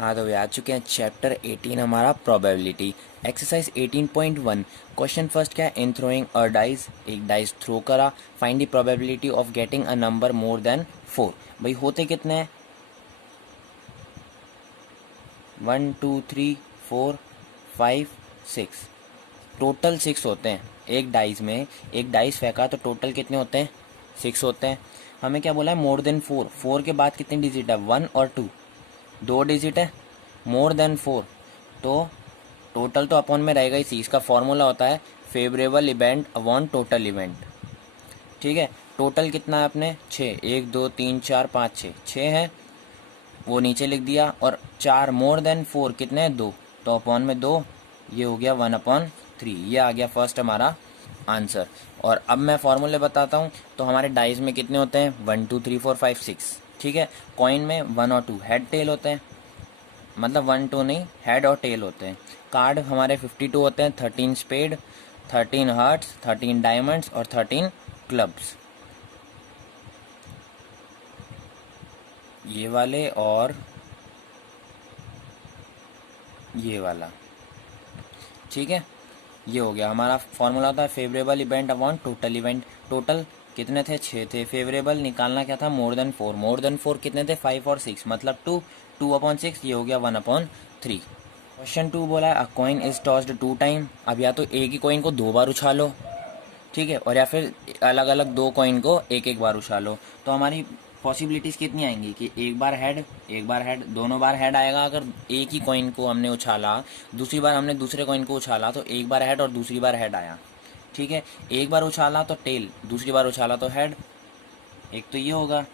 हाँ तो आ चुके हैं चैप्टर 18 हमारा प्रोबेबिलिटी। एक्सरसाइज 18.1 क्वेश्चन फर्स्ट क्या है, इन थ्रोइंग अ डाइस, एक डाइस थ्रो करा, find the probability of getting a number more than 4। भाई होते कितने हैं, 1 2 3 4 5 6, टोटल 6 होते हैं एक डाइस में। एक डाइस फेंका तो टोटल कितने होते हैं, 6 होते हैं। हमें क्या बोला है, मोर देन 4। 4 के बाद कितने डिजिट है, 1 और 2, 2 डिजिट है। मोर देन 4 तो टोटल तो अपॉन में रहेगा इसी, इसका फॉर्मूला होता है favourable event upon total event. ठीक है, टोटल कितना है अपने 6, 1 2 3 4 5 6, 6 है वो नीचे लिख दिया। और 4 मोर देन 4 कितने हैं, 2, तो अपॉन में 2, ये हो गया 1/3। ये आ गया फर्स्ट हमारा आंसर। और अब मैं फॉर्मूले बताता हूँ। तो हमारे डाइस में कितने होते हैं, 1 2 3 4 5 6। ठीक है, कॉइन में 1 और 2 हेड टेल होते हैं, मतलब 1 2 नहीं, हेड और टेल होते हैं। कार्ड हमारे 52 होते हैं, 13 स्पेड, 13 हार्ट्स, 13 डायमंड्स और 13 क्लब्स, ये वाले और ये वाला। ठीक है, ये हो गया हमारा फॉर्मूला होता है favourable event upon total event. Total कितने थे, 6 थे। फेवरेबल निकालना क्या था, मोर देन 4। मोर देन 4 कितने थे, 5 और 6, मतलब 2, 2/6, ये हो गया 1/3। क्वेश्चन 2 बोला है अ कॉइन इज टॉस्ड 2 टाइम। अब या तो एक ही कॉइन को 2 बार उछालो, ठीक है, और या फिर अलग अलग 2 कॉइन को एक एक बार उछालो। तो हमारी पॉसिबिलिटीज़ कितनी आएंगी कि एक बार हेड, एक बार हेड, दोनों बार हेड आएगा अगर एक ही कॉइन को हमने उछाला। दूसरी बार हमने दूसरे कॉइन को उछाला तो एक बार हेड और दूसरी बार हेड आया। ठीक है, एक बार उछाला तो टेल, दूसरी बार उछाला तो हेड, एक तो ये होगा।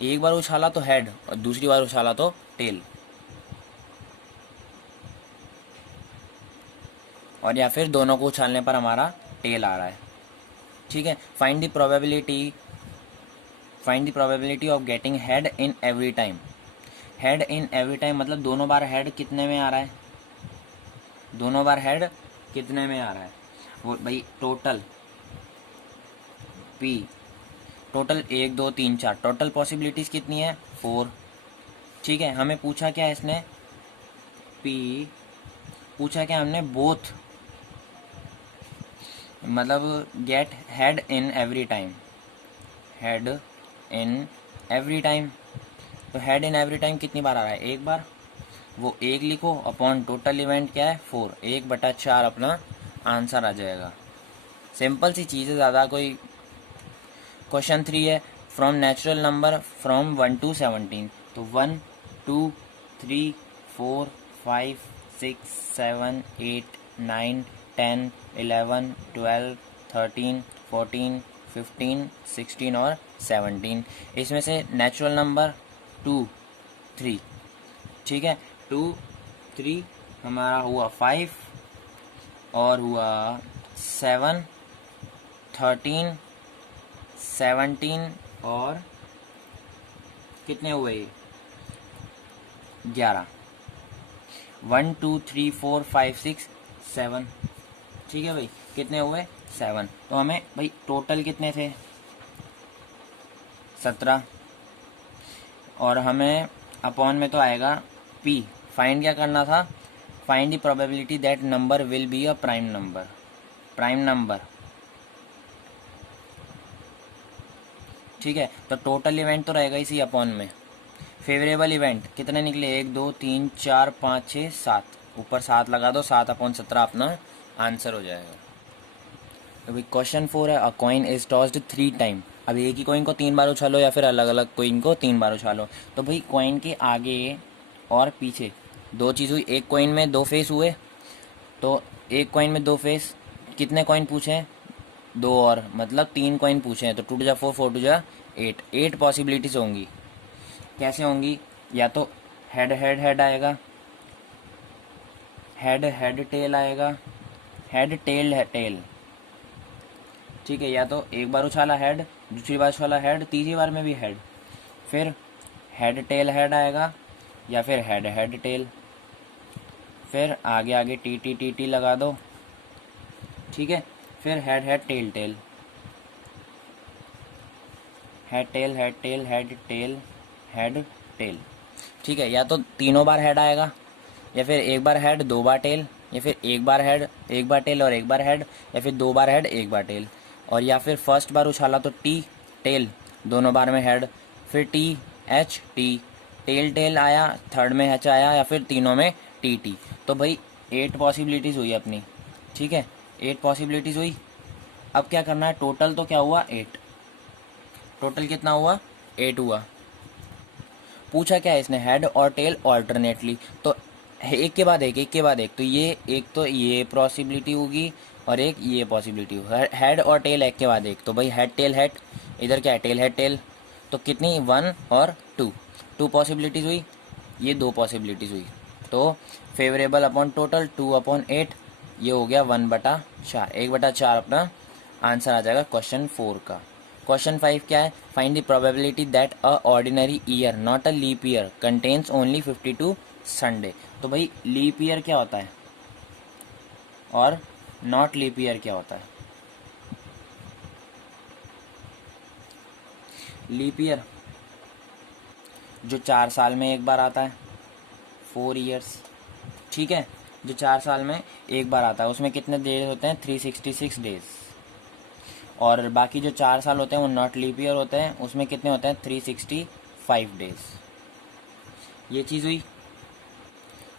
एक बार उछाला तो हेड और दूसरी बार उछाला तो टेल, और या फिर दोनों को उछालने पर हमारा टेल आ रहा है। ठीक है, find the probability of getting head in every time. Head in every time मतलब दोनों बार हेड कितने में आ रहा है, दोनों बार हेड कितने में आ रहा है वो भाई, total P, total 1 2 3 4, total possibilities कितनी है, 4। ठीक है, हमें पूछा क्या इसने, पी पूछा क्या हमने, बोथ, मतलब get head in every time, head in every time. तो हेड इन एवरी टाइम कितनी बार आ रहा है, एक बार, वो एक लिखो अपॉन टोटल इवेंट क्या है 4, 1/4 अपना आंसर आ जाएगा। सिंपल सी चीज़ है, ज़्यादा कोई। क्वेश्चन 3 है from natural number from 1 to 17। तो 1 2 3 4 5 6 7 8 9 10 11 12 13 14 15 16 और 17। इसमें से नेचुरल नंबर 2 3, ठीक है, 2 3 हमारा हुआ 5 और हुआ 7 13 17 और कितने हुए, 11, 1 2 3 4 5 6 7। ठीक है भाई, कितने हुए, 7। तो हमें भाई टोटल कितने थे, 17, और हमें अपॉन में तो आएगा पी। फाइंड क्या करना था, find the probability that number will be a prime number. Prime number, ठीक है, तो टोटल इवेंट तो रहेगा इसी अपॉन में। फेवरेबल इवेंट कितने निकले, 1 2 3 4 5 6 7, ऊपर 7 लगा दो, 7/17 अपना आंसर हो जाएगा। अभी क्वेश्चन 4 है अ कॉइन इज टॉस्ड 3 टाइम। अब एक ही कॉइन को 3 बार उछालो या फिर अलग अलग कॉइन को 3 बार उछालो। तो भाई कॉइन के आगे और पीछे दो चीज़ हुई, एक कॉइन में 2 फेस हुए, तो एक कॉइन में 2 फेस, कितने कॉइन पूछे हैं, 2 और, मतलब 3 कॉइन पूछे हैं। तो 2 जा 4, 4 जा 8, 8 पॉसिबिलिटीज़ होंगी। कैसे होंगी, या तो हेड हेड हेड आएगा, हेड हेड टेल आएगा, हेड टेल है टेल। ठीक है, या तो एक बार उछाला हेड, दूसरी बार उछाला हेड, तीसरी बार में भी हेड, फिर हेड टेल हेड आएगा, या फिर हेड हेड टेल, फिर आगे आगे टी टी टी टी लगा दो। ठीक है, फिर head head tail tail, head tail head tail head tail head tail. ठीक है, या तो तीनों बार हेड आएगा, या फिर एक बार हेड दो बार टेल, या फिर एक बार हेड एक बार टेल और एक बार हेड, या फिर दो बार हेड एक बार टेल, और या फिर फर्स्ट बार उछाला तो टी टेल दोनों बार में हेड, फिर T H T tail tail आया, थर्ड में एच आया, या फिर तीनों में टी टी। तो भाई 8 पॉसिबिलिटीज़ हुई अपनी। ठीक है, 8 पॉसिबिलिटीज़ हुई। अब क्या करना है, टोटल तो क्या हुआ 8, टोटल कितना हुआ 8 हुआ। पूछा क्या है इसने, हेड और टेल ऑल्टरनेटली, तो एक के बाद एक के बाद एक, तो ये एक तो ये पॉसिबिलिटी होगी और एक ये पॉसिबिलिटी होगी, हेड और टेल एक के बाद एक, तो भाई हेड टेल हेड, इधर क्या है टेल हेड टेल, तो कितनी 1 और 2, 2 पॉसिबिलिटीज़ हुई, ये 2 पॉसिबिलिटीज़ हुई। तो फेवरेबल अपॉन टोटल 2/8, ये हो गया 1/4, 1/4 अपना आंसर आ जाएगा क्वेश्चन 4 का। क्वेश्चन 5 क्या है, find the probability that a ordinary year not a leap year contains only 52 Sunday. तो भाई लीप ईयर क्या होता है और नॉट लीप ईयर क्या होता है। लीप ईयर जो 4 साल में एक बार आता है, 4 ईयर्स, ठीक है, जो 4 साल में एक बार आता है, उसमें कितने डेज होते हैं 366 डेज, और बाकी जो 4 साल होते हैं वो नॉट लीप ईयर होते हैं, उसमें कितने होते हैं 365 डेज। ये चीज़ हुई।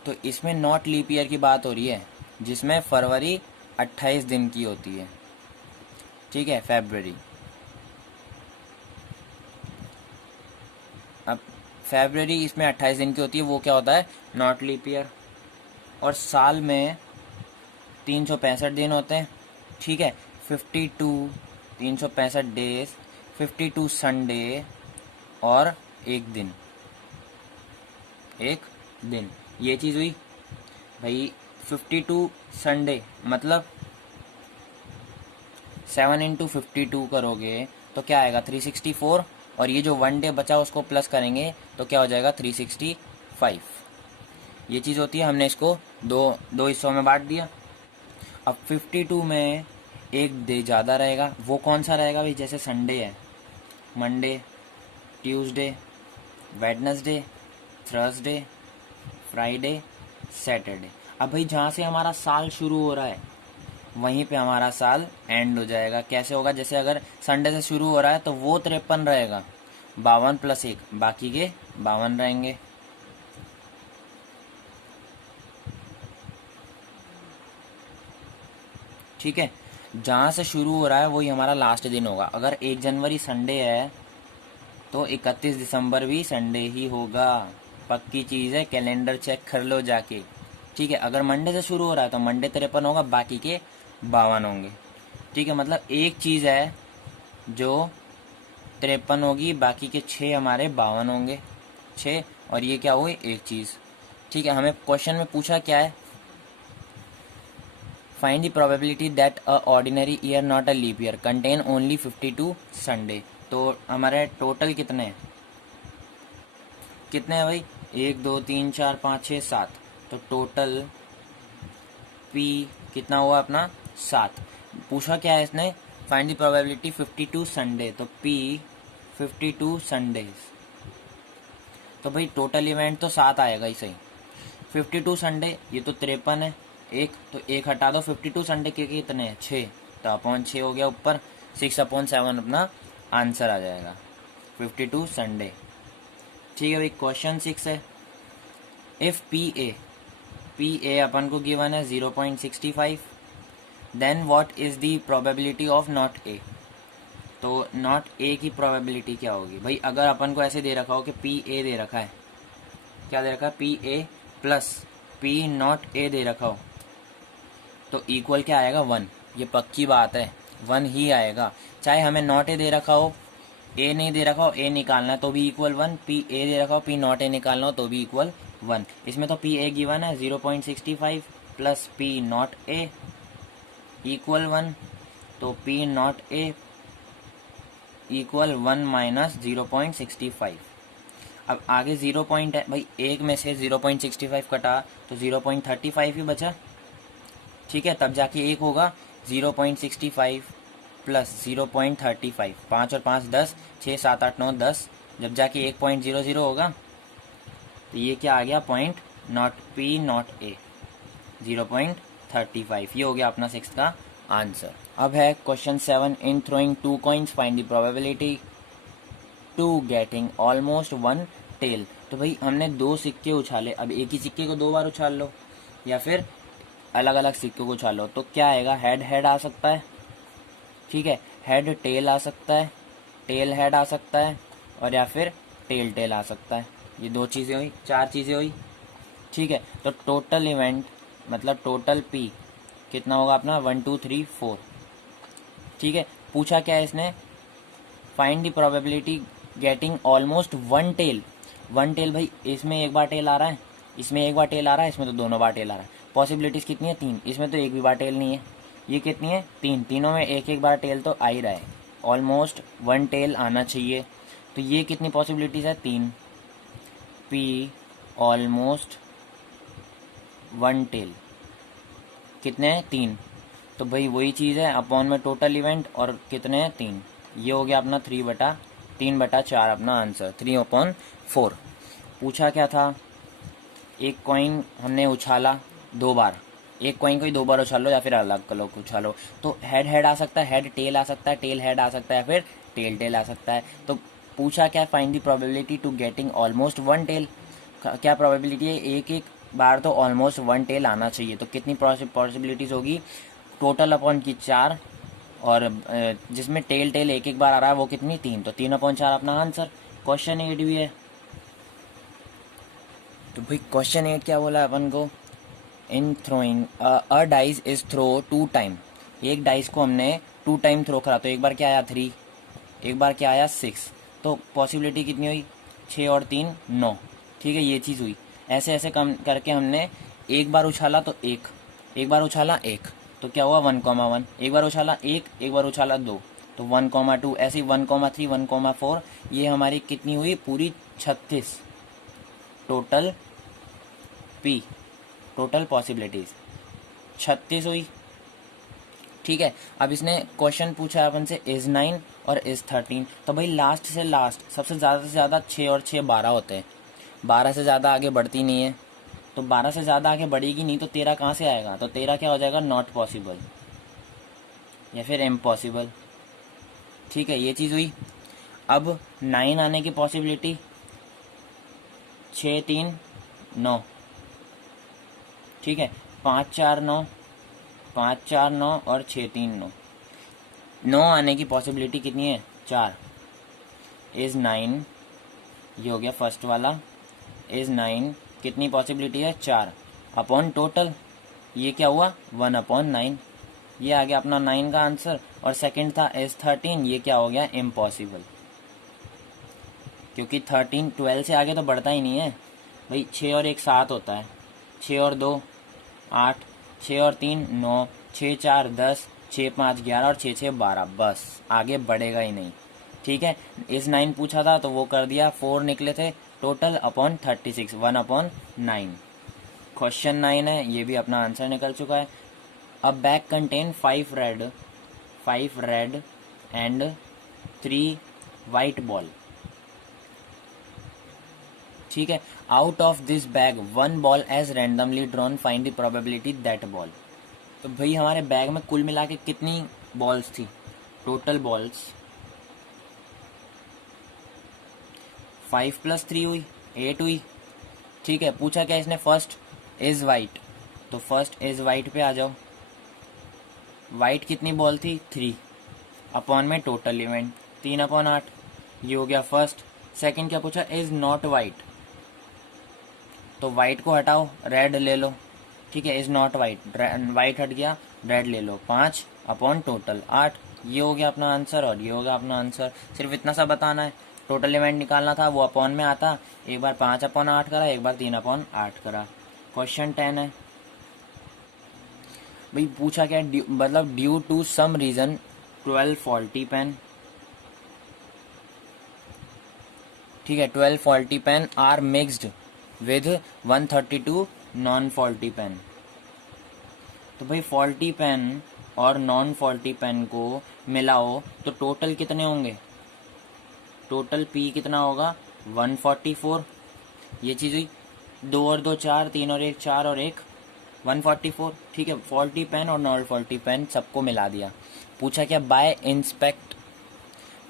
तो इसमें नॉट लीप ईयर की बात हो रही है, जिसमें फरवरी 28 दिन की होती है, ठीक है, फरवरी। अब फरवरी इसमें 28 दिन की होती है, वो क्या होता है नॉट लीप ईयर। और साल में 365 दिन होते हैं, ठीक है, 52 365 डेज, 52 संडे और एक दिन, एक दिन, ये चीज़ हुई भाई। 52 संडे मतलब 7 × 52 करोगे तो क्या आएगा 364, और ये जो 1 डे बचा उसको प्लस करेंगे तो क्या हो जाएगा 365। ये चीज़ होती है। हमने इसको दो हिस्सों में बांट दिया। अब 52 में एक डे ज़्यादा रहेगा, वो कौन सा रहेगा भाई, जैसे संडे है, Monday, Tuesday, Wednesday, Thursday, Friday, Saturday. अब भाई जहाँ से हमारा साल शुरू हो रहा है वहीं पे हमारा साल एंड हो जाएगा। कैसे होगा, जैसे अगर संडे से शुरू हो रहा है तो वो 53 रहेगा, 52 + 1 बाकी के 52 रहेंगे। ठीक है, जहाँ से शुरू हो रहा है वही हमारा लास्ट दिन होगा। अगर 1 जनवरी संडे है तो 31 दिसंबर भी संडे ही होगा, पक्की चीज़ है, कैलेंडर चेक कर लो जाके। ठीक है, अगर मंडे से शुरू हो रहा है तो मंडे 53 होगा, बाकी के 52 होंगे। ठीक है, मतलब एक चीज़ है जो 53 होगी, बाकी के 6 हमारे 52 होंगे, 6, और ये क्या हुई एक चीज़। ठीक है, हमें क्वेश्चन में पूछा क्या है, find the probability that a ordinary year not a leap year contain only 52 Sunday. तो हमारे टोटल कितने हैं, कितने हैं भाई, 1 2 3 4 5 6 7, तो टोटल पी कितना हुआ अपना 7। पूछा क्या है इसने, फाइंड द प्रोबेबिलिटी 52 संडे, तो पी 52 संडेज, तो भाई टोटल इवेंट तो 7 आएगा ही सही। 52 संडे, ये तो 53 है, एक तो एक हटा दो, 52 संडे के कितने हैं 6, तो अपॉन 6 हो गया ऊपर, 6/7 अपना आंसर आ जाएगा 52 संडे। ठीक है भाई, क्वेश्चन 6 है, इफ पी ए अपन को गिवन है 0.65, then what is the probability of not A. तो नॉट ए की प्रोबेबिलिटी क्या होगी भाई, अगर अपन को ऐसे दे रखा हो कि पी ए दे रखा है, क्या दे रखा है P A plus P not A दे रखा हो, तो इक्वल क्या आएगा 1, ये पक्की बात है 1 ही आएगा। चाहे हमें नॉट ए दे रखा हो, ए नहीं दे रखा हो, ए निकालना है तो भी इक्वल 1, पी ए दे रखा हो, पी नॉट ए निकालना हो तो भी इक्वल 1। इसमें तो पी ए गिवन है 0.65 plus P not A equal 1, तो P not A equal 1 minus 0.65। अब आगे 0 पॉइंट है भाई, एक में से 0.65 कटा तो 0.35 ही बचा। ठीक है, तब जाके एक होगा 0.65 प्लस 0.35, 5 और 5 10, 6 7 8 9 10, जब जाके 1.00 होगा, तो ये क्या आ गया पॉइंट नॉट पी नॉट ए 0.35। ये हो गया अपना 6 का आंसर। अब है question 7, in throwing 2 coins find the probability to getting almost 1 tail. तो भाई हमने 2 सिक्के उछाले, अब एक ही सिक्के को 2 बार उछाल लो या फिर अलग अलग सिक्कों को उछालो, तो क्या आएगा, हेड हेड आ सकता है, ठीक है, हेड टेल आ सकता है, टेल हेड आ सकता है, और या फिर टेल टेल आ सकता है। ये 2 चीज़ें हुई, 4 चीज़ें हुई, ठीक है। तो टोटल इवेंट मतलब टोटल पी कितना होगा अपना 1 2 3 4, ठीक है। पूछा क्या है इसने, find the probability getting almost 1 tail. 1 tail भाई इसमें एक बार टेल आ रहा है, इसमें एक बार टेल आ रहा है, इसमें तो दोनों बार टेल आ रहा है। पॉसिबिलिटीज कितनी है, 3। इसमें तो एक भी बार टेल नहीं है। ये कितनी है, 3। तीनों में एक एक बार टेल तो आ ही रहा है, ऑलमोस्ट 1 टेल आना चाहिए। तो ये कितनी पॉसिबिलिटीज है, 3। पी ऑलमोस्ट 1 टेल कितने हैं, 3। तो भाई वही चीज़ है, अपॉन में टोटल इवेंट और कितने हैं, 3। ये हो गया अपना 3/4 अपना आंसर, 3/4। पूछा क्या था, एक कॉइन हमने उछाला 2 बार, एक कॉइन को ही 2 बार उछाल लो या फिर अलग कलर को उछालो, तो हेड हेड आ सकता है, हेड टेल आ सकता है, टेल हेड आ सकता है, फिर टेल टेल आ सकता है। तो पूछा क्या, find the probability to getting almost 1 tail. क्या प्रोबेबिलिटी है, एक एक बार तो ऑलमोस्ट 1 टेल आना चाहिए। तो कितनी पॉसिबिलिटीज होगी, टोटल अपॉन की 4, और जिसमें टेल टेल एक एक बार आ रहा है वो कितनी, 3। तो 3/4 अपना आंसर। क्वेश्चन 8 भी है। तो भाई क्वेश्चन 8 क्या बोला अपन को, in throwing a dice is throw 2 time. एक डाइस को हमने 2 टाइम थ्रो करा, तो एक बार क्या आया 3, एक बार क्या आया 6। तो पॉसिबिलिटी कितनी हुई, 6 और 3 9, ठीक है। ये चीज़ हुई, ऐसे ऐसे कम करके हमने एक बार उछाला तो एक बार उछाला 1, तो क्या हुआ 1,1। एक बार उछाला 1, एक बार उछाला 2, तो 1,2। ऐसे ही 1,3 1,4, ये हमारी कितनी हुई, पूरी 36 टोटल पी, टोटल पॉसिबिलिटीज 36 हुई, ठीक है। अब इसने क्वेश्चन पूछा अपन से इज 9 और इज 13। तो भाई लास्ट से लास्ट सबसे ज़्यादा 6 और 6 12 होते हैं, 12 से ज़्यादा आगे बढ़ती नहीं है। तो 12 से ज़्यादा आगे बढ़ेगी नहीं तो 13 कहाँ से आएगा, तो 13 क्या हो जाएगा, नॉट पॉसिबल या फिर इम्पॉसिबल, ठीक है। ये चीज़ हुई। अब 9 आने की पॉसिबिलिटी 6 3 9, ठीक है। 5 4 9, 5 4 9 और 6 3 9, 9 आने की पॉसिबिलिटी कितनी है, 4। इज 9, ये हो गया फर्स्ट वाला, इज 9 कितनी पॉसिबिलिटी है, 4 अपॉन टोटल, ये क्या हुआ 1/9। ये आ गया अपना 9 का आंसर। और सेकंड था इज 13, ये क्या हो गया, इम्पॉसिबल, क्योंकि 13 12 से आगे तो बढ़ता ही नहीं है भाई। 6 और 1 7 होता है, 6 और 2 8, 6 और 3 9, 6 4 10, 6 5 11 और 6 6 12, बस आगे बढ़ेगा ही नहीं, ठीक है। इस 9 पूछा था तो वो कर दिया, 4 निकले थे टोटल अपॉन 36, 1/9। क्वेश्चन 9 है, ये भी अपना आंसर निकल चुका है। अब bag contain 5 red and 3 white ball, ठीक है। Out of this bag 1 ball as randomly drawn, find the probability that ball. तो भाई हमारे बैग में कुल मिला के कितनी बॉल्स थी, टोटल बॉल्स 5 + 3 हुई 8 हुई, ठीक है। पूछा क्या इसने, फर्स्ट इज वाइट, तो फर्स्ट इज वाइट पे आ जाओ। वाइट कितनी बॉल थी, 3 अपॉन में टोटल इवेंट 3/8, ये हो गया फर्स्ट। सेकंड क्या पूछा, इज नॉट वाइट, तो वाइट को हटाओ रेड ले लो, ठीक है। इज नॉट वाइट, वाइट हट गया, रेड ले लो, 5 अपॉन टोटल 8, ये हो गया अपना आंसर और ये हो गया अपना आंसर। सिर्फ इतना सा बताना है, टोटल इवेंट निकालना था, वो अपॉन में आता, एक बार 5/8 करा, एक बार 3/8 करा। क्वेश्चन 10 है भाई, पूछा क्या, मतलब due to some reason 12 faulty pen, ठीक है, 12 faulty pen are mixed with 132 non faulty pen. तो भाई फॉल्टी पेन और नॉन फॉल्टी पेन को मिलाओ तो टोटल कितने होंगे, टोटल पी कितना होगा 144, ये चीज़ हुई। 2 और 2 4, 3 और 1 4 और 1 144। ठीक है, फॉल्टी पेन और नॉन फॉल्टी पेन सबको मिला दिया। पूछा क्या,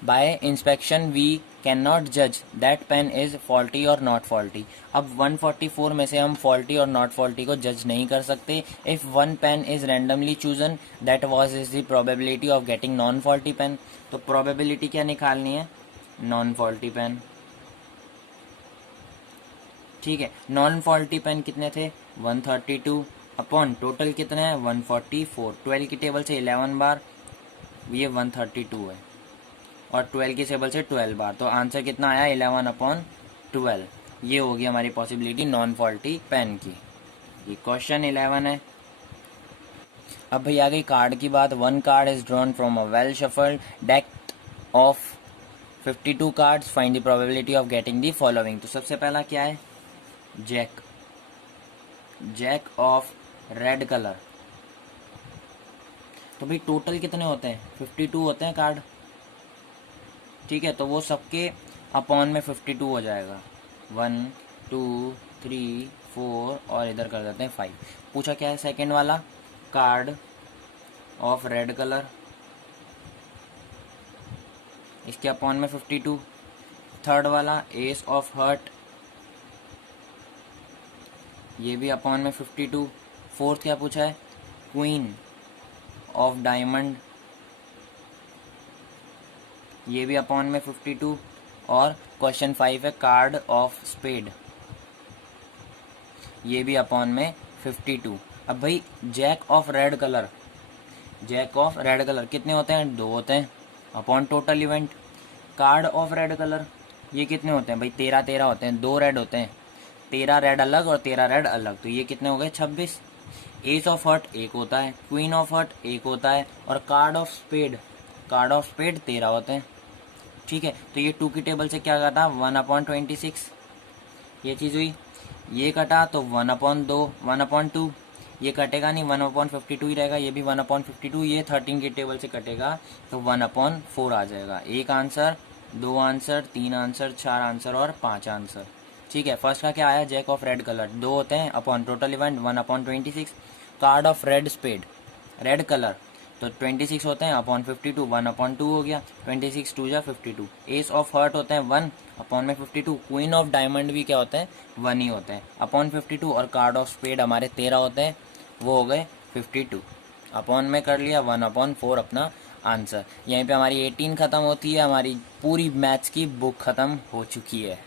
by inspection we can not जज दैट पेन इज फॉल्टी और नॉट फॉल्टी। अब 144 में से हम फॉल्टी और नॉट फॉल्टी को जज नहीं कर सकते। If one pen is randomly chosen that was is the probability of getting non faulty pen. तो प्रोबेबिलिटी क्या निकालनी है, नॉन फॉल्टी पेन। ठीक है, नॉन फॉल्टी पेन कितने थे 132 अपॉन टोटल कितने हैं 144। 12 की टेबल से 11 बार, ये 132 है, और 12 की टेबल से 12 बार, तो आंसर कितना आया 11 अपॉन 12। ये होगी हमारी पॉसिबिलिटी नॉन फॉल्टी पेन की। ये क्वेश्चन 11 है। अब भैया आ गई कार्ड की बात। One card is drawn from a well shuffled deck of 52 cards, find the probability of getting the following. तो सबसे पहला क्या है, जैक ऑफ रेड कलर। तो भाई टोटल कितने होते हैं 52 होते हैं कार्ड। ठीक है, तो वो सबके अपॉन में 52 हो जाएगा। 1 2 3 4 और इधर कर देते हैं 5। पूछा क्या है सेकेंड वाला, कार्ड ऑफ रेड कलर, इसके अपॉन में 52। थर्ड वाला एस ऑफ हर्ट, ये भी अपॉन में 52। फोर्थ क्या पूछा है, क्वीन ऑफ डायमंड, ये भी अपॉन में 52। और क्वेश्चन 5 है कार्ड ऑफ स्पेड, ये भी अपॉन में 52। अब भाई जैक ऑफ रेड कलर, कितने होते हैं 2 होते हैं upon total event. Card of red colour ये कितने होते हैं भाई 13 होते हैं, 2 रेड होते हैं, 13 रेड अलग और 13 रेड अलग, तो ये कितने हो गए 26। एस ऑफ हर्ट 1 होता है, क्वीन ऑफ हर्ट 1 होता है, और कार्ड ऑफ स्पेड 13 होते हैं। ठीक है, तो ये 2 की टेबल से क्या कटा 1/26, ये चीज़ हुई। ये कटा तो 1/2, 1/2, ये कटेगा नहीं 1/52 ही रहेगा, ये भी 1/52। ये 13 की टेबल से कटेगा तो 1/4 आ जाएगा। एक आंसर, 2 आंसर, 3 आंसर, 4 आंसर और 5 आंसर। ठीक है, फर्स्ट का क्या आया, जैक ऑफ रेड कलर 2 होते हैं upon total event 1/26। Card of red spade, red colour, तो 26 होते हैं अपॉन 52, 1/2 हो गया, 26 2 जा 52। एस ऑफ हर्ट होते हैं 1 अपॉन में 52। क्वीन ऑफ डायमंड भी क्या होते हैं 1 ही होते हैं अपॉन 52, और कार्ड ऑफ स्पेड हमारे 13 होते हैं, वो हो गए 52। अपॉन में कर लिया 1/4 अपना आंसर। यहीं पे हमारी 18 खत्म होती है, हमारी पूरी मैथ्स की बुक खत्म हो चुकी है।